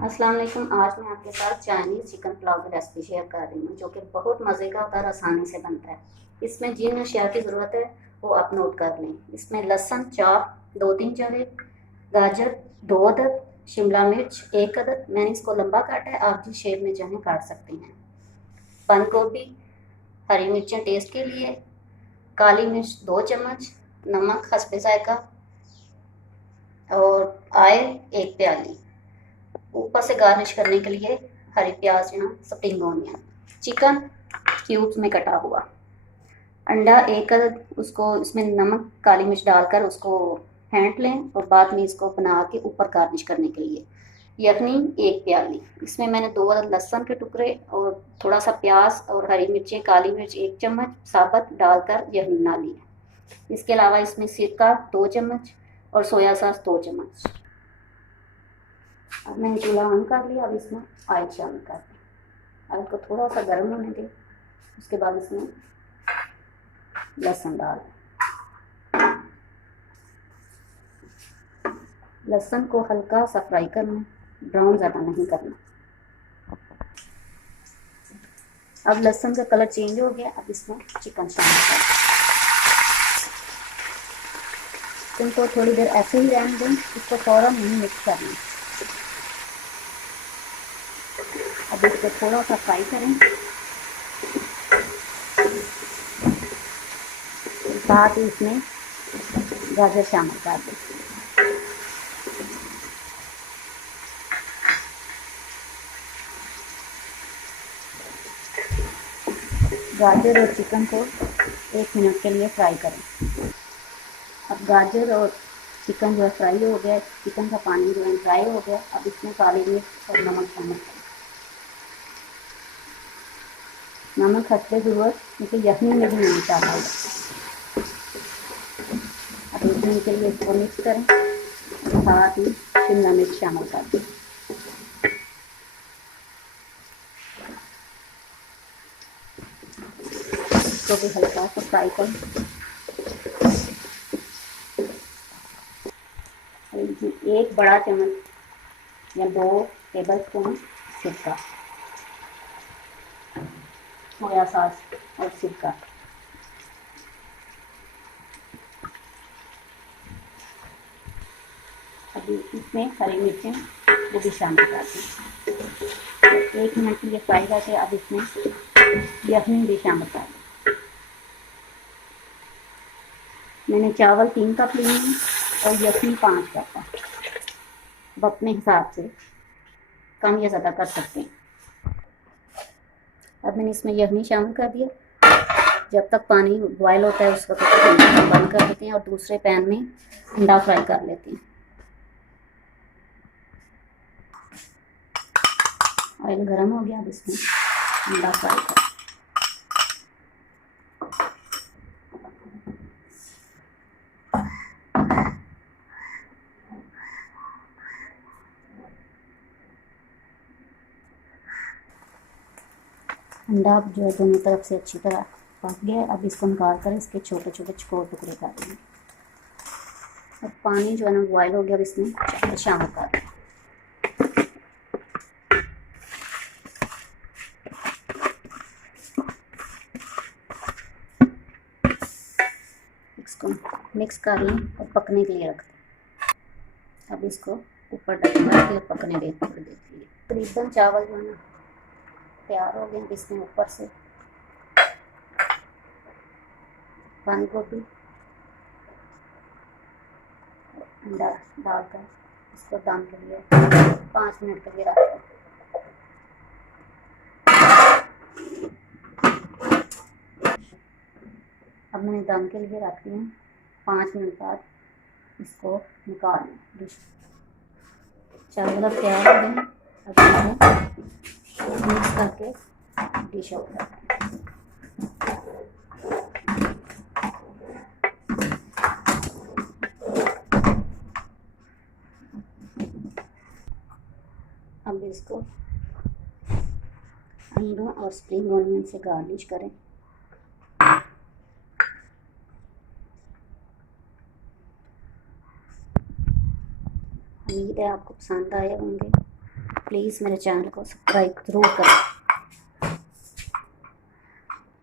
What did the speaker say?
अस्सलाम वालेकुम। आज मैं आपके साथ चाइनीज़ चिकन पुलाव की रेसिपी शेयर कर रही हूँ, जो कि बहुत मज़े का होता है और आसानी से बनता है। इसमें जिन अशिया की ज़रूरत है वो आप नोट कर लें। इसमें लहसुन चार, 2-3 जवे, गाजर 2 अदद, शिमला मिर्च 1 अदद, मैंने इसको लंबा काटा है, आप जिस शेप में चाहें काट सकती हैं। बंद गोभी, हरी मिर्चें टेस्ट के लिए, काली मिर्च 2 चम्मच, नमक हस्बे जायका और ऑयल 1 प्याली। ऊपर से गार्निश करने के लिए हरी प्याज या स्प्रिंग ओनियन। चिकन क्यूब्स में कटा हुआ, अंडा 1 अदद, उसको इसमें नमक काली मिर्च डालकर उसको फेंट लें और बाद में इसको बना के ऊपर गार्निश करने के लिए। यखनी 1 प्याली, इसमें मैंने 2 अदद लहसुन के टुकड़े और थोड़ा सा प्याज और हरी मिर्चें काली मिर्च 1 चम्मच साबुत डालकर यखनी बना ली है। इसके अलावा इसमें सिरका 2 चम्मच और सोया सॉस 2 चम्मच। अब मैंने चूल्हा ऑन कर लिया। अब इसमें ऑयल शामिल कर दें। ऑयल को थोड़ा सा गर्म होने दें। उसके बाद इसमें लहसुन डाल दें। लहसुन को हल्का सा फ्राई करना, ब्राउन ज़्यादा नहीं करना। अब लहसुन का कलर चेंज हो गया। अब इसमें चिकन शामिल कर दें। चिकन को थोड़ी देर ऐसे ही रहने दें, इसको फ़ौरन नहीं मिक्स करना। अब इसको थोड़ा सा फ्राई करें। साथ ही इसमें गाजर शामिल कर दें। गाजर और चिकन को 1 मिनट के लिए फ्राई करें। अब गाजर और चिकन जो है फ्राई हो गया, चिकन का पानी जो है फ्राई हो गया। अब इसमें काली मिर्च और नमक शामिल करें। नमक हंसते ज़रूरत, क्योंकि यखनी में भी नहीं डाला होगा। अब 1 मिनट के लिए इसको मिक्स करें। साथ ही शिमला मिर्च शामिल कर दें। इसको भी हल्का सा फ्राई करें। 1 बड़ा चम्मच या 2 टेबल स्पून सिरका, सोया सॉस और सिरका। अभी इसमें हरी मिर्चें वो भी शामिल कर दें। 1 मिनट के लिए फ्राई करके अब इसमें यखनी भी शामिल कर दें। मैंने चावल 3 कप लिए हैं और यखनी 5 कप है। अब अपने हिसाब से कम या ज़्यादा कर सकते हैं। अब मैंने इसमें यखनी शामिल कर दिया। जब तक पानी बॉयल होता है उसको तक बंद कर देते हैं और दूसरे पैन में अंडा फ्राई कर लेते हैं। ऑयल गर्म हो गया। अब इसमें अंडा फ्राई कर, अंडा जो है दोनों तरफ से अच्छी तरह पक गया। अब इसको निकाल कर इसके छोटे छोटे चौकोर टुकड़े कर देंगे। अब पानी जो है ना बॉयल हो गया। अब इसमें चावल शामिल कर दें। इसको मिक्स कर लें और पकने के लिए रख दें। अब इसको ऊपर ढक के पकने दें थोड़ी देर के लिए। तकरीबन चावल जो है ना तैयार हो गए। इसमें ऊपर से बंद गोभी अंडा डालकर इसको दम के लिए 5 मिनट के लिए रख दें। अब मैंने दम के लिए रख दिए। 5 मिनट बाद इसको निकाल लें डिश। चावल अब तैयार हो गए। अब इसमें मिक्स करके डिश आउट कर दें। अब इसको अंडों और स्प्रिंग ओनियन से गार्निश करें। उम्मीद है आपको पसंद आए होंगे। प्लीज़ मेरे चैनल को सब्सक्राइब ज़रूर करें।